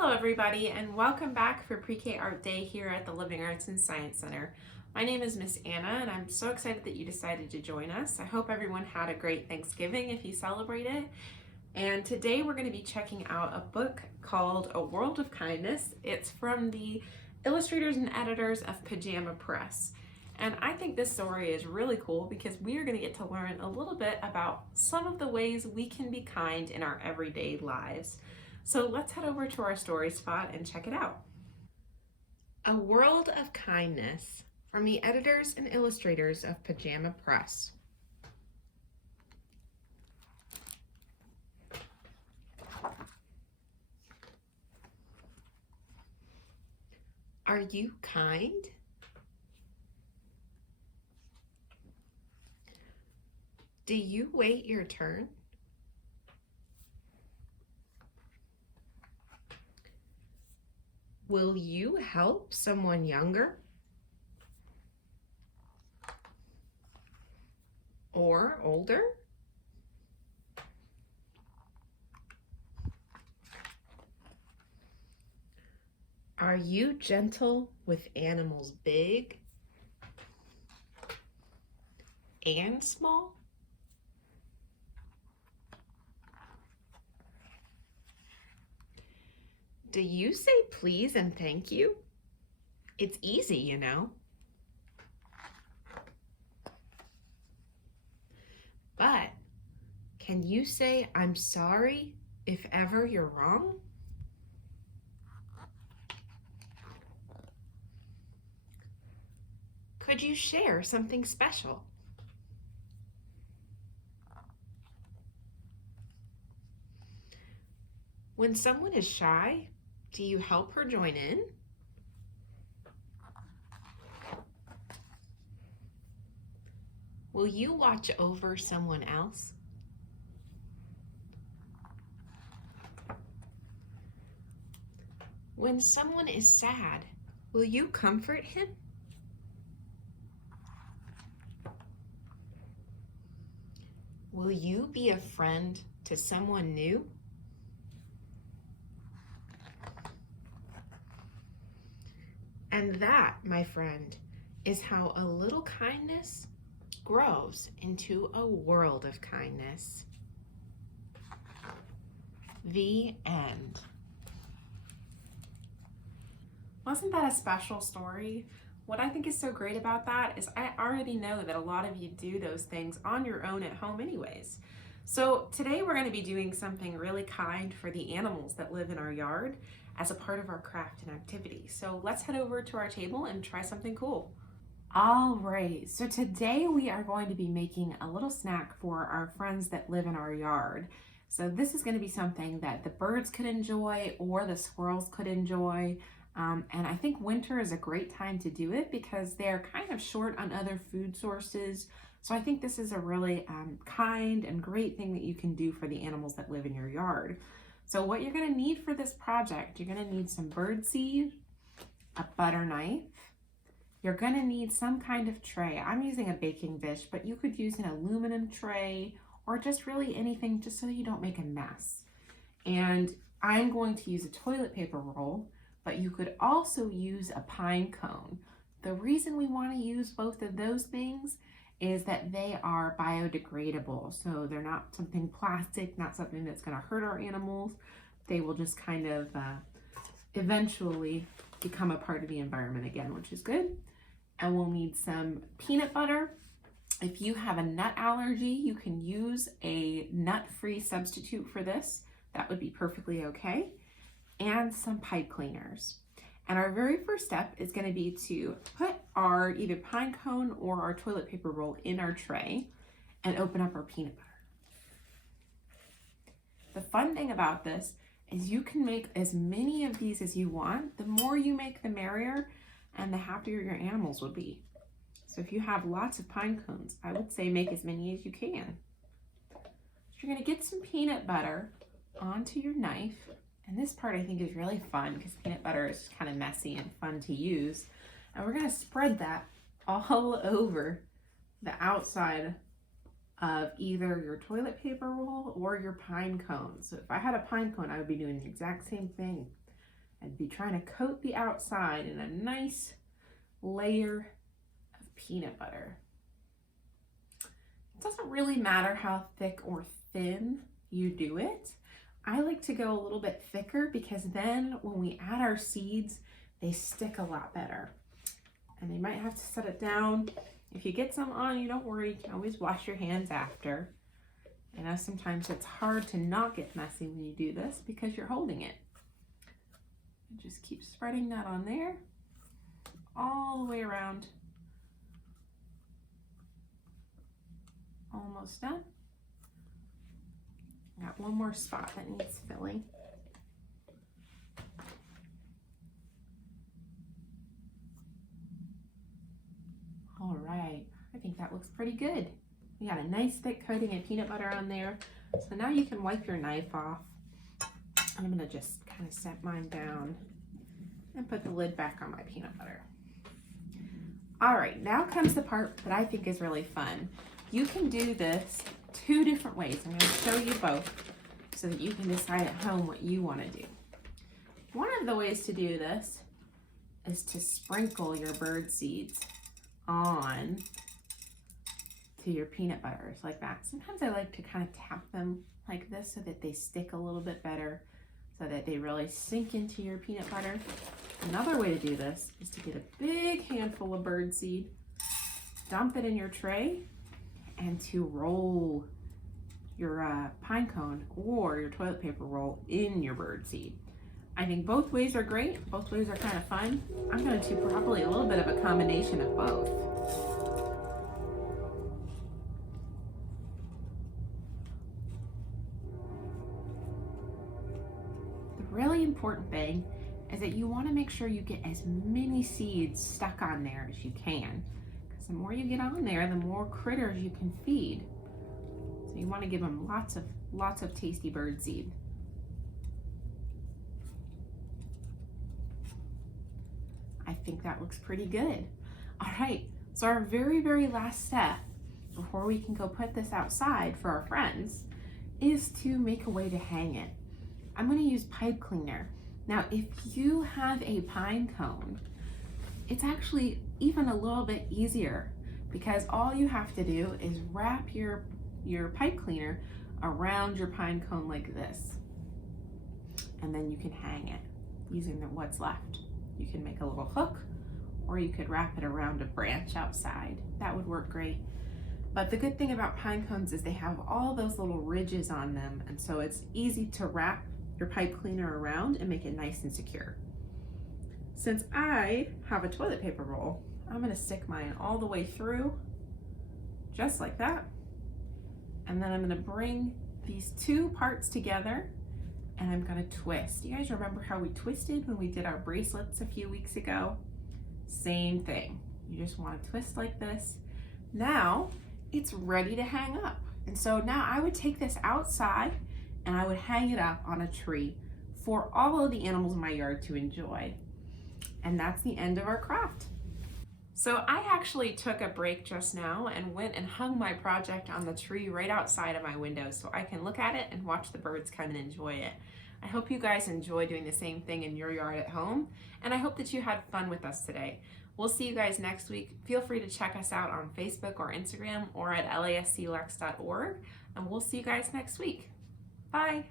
Hello everybody and welcome back for Pre-K Art Day here at the Living Arts and Science Center. My name is Miss Anna and I'm so excited that you decided to join us. I hope everyone had a great Thanksgiving if you celebrated. And today we're going to be checking out a book called A World of Kindness. It's from the illustrators and editors of Pajama Press. And I think this story is really cool because we are going to get to learn a little bit about some of the ways we can be kind in our everyday lives. So let's head over to our story spot and check it out. A World of Kindness from the editors and illustrators of Pajama Press. Are you kind? Do you wait your turn? Will you help someone younger? Or older? Are you gentle with animals big and small? Do you say please and thank you? It's easy, you know. But can you say I'm sorry if ever you're wrong? Could you share something special? When someone is shy, do you help her join in? Will you watch over someone else? When someone is sad, will you comfort him? Will you be a friend to someone new? And that, my friend, is how a little kindness grows into a world of kindness. The end. Wasn't that a special story? What I think is so great about that is I already know that a lot of you do those things on your own at home anyways. So today we're going to be doing something really kind for the animals that live in our yard as a part of our craft and activity. So let's head over to our table and try something cool. All right, so today we are going to be making a little snack for our friends that live in our yard. So this is going to be something that the birds could enjoy or the squirrels could enjoy. And I think winter is a great time to do it because they're kind of short on other food sources. So I think this is a really kind and great thing that you can do for the animals that live in your yard. So what you're going to need for this project, you're going to need some bird seed, a butter knife. You're going to need some kind of tray. I'm using a baking dish, but you could use an aluminum tray or just really anything just so you don't make a mess. And I'm going to use a toilet paper roll, but you could also use a pine cone. The reason we want to use both of those things is that they are biodegradable. So they're not something plastic, not something that's going to hurt our animals. They will just kind of eventually become a part of the environment again, which is good. And we'll need some peanut butter. If you have a nut allergy, you can use a nut-free substitute for this. That would be perfectly okay. And some pipe cleaners. And our very first step is going to be to put our either pine cone or our toilet paper roll in our tray and open up our peanut butter. The fun thing about this is you can make as many of these as you want. The more you make, the merrier, and the happier your animals will be. So if you have lots of pine cones, I would say make as many as you can. So you're going to get some peanut butter onto your knife. And this part I think is really fun because peanut butter is kind of messy and fun to use. And we're going to spread that all over the outside of either your toilet paper roll or your pine cone. So if I had a pine cone, I would be doing the exact same thing. I'd be trying to coat the outside in a nice layer of peanut butter. It doesn't really matter how thick or thin you do it. I like to go a little bit thicker because then when we add our seeds, they stick a lot better. And you might have to set it down. If you get some on you, don't worry, you can always wash your hands after. I know sometimes it's hard to not get messy when you do this because you're holding it. And just keep spreading that on there, all the way around. Almost done. Got one more spot that needs filling. All right, I think that looks pretty good. We got a nice thick coating of peanut butter on there. So now you can wipe your knife off. I'm gonna just kind of set mine down and put the lid back on my peanut butter. All right, now comes the part that I think is really fun. You can do this two different ways. I'm gonna show you both so that you can decide at home what you wanna do. One of the ways to do this is to sprinkle your bird seeds on to your peanut butters like that. Sometimes I like to kind of tap them like this so that they stick a little bit better, so that they really sink into your peanut butter. Another way to do this is to get a big handful of bird seed, dump it in your tray, and to roll your pine cone or your toilet paper roll in your bird seed. I think both ways are great. Both ways are kind of fun. I'm going to do probably a little bit of a combination of both. The really important thing is that you want to make sure you get as many seeds stuck on there as you can. Because the more you get on there, the more critters you can feed. So you want to give them lots of tasty bird seed. I think that looks pretty good. All right, so our very last step before we can go put this outside for our friends is to make a way to hang it. I'm going to use pipe cleaner. Now, if you have a pine cone, it's actually even a little bit easier because all you have to do is wrap your pipe cleaner around your pine cone like this, and then you can hang it using what's left. You can make a little hook, or you could wrap it around a branch outside. That would work great. But the good thing about pine cones is they have all those little ridges on them, and so it's easy to wrap your pipe cleaner around and make it nice and secure. Since I have a toilet paper roll, I'm gonna stick mine all the way through, just like that. And then I'm gonna bring these two parts together and I'm gonna twist. You guys remember how we twisted when we did our bracelets a few weeks ago? Same thing. You just wanna twist like this. Now it's ready to hang up. And so now I would take this outside and I would hang it up on a tree for all of the animals in my yard to enjoy. And that's the end of our craft. So I actually took a break just now and went and hung my project on the tree right outside of my window so I can look at it and watch the birds come and enjoy it. I hope you guys enjoy doing the same thing in your yard at home, and I hope that you had fun with us today. We'll see you guys next week. Feel free to check us out on Facebook or Instagram or at lasclex.org, and we'll see you guys next week. Bye.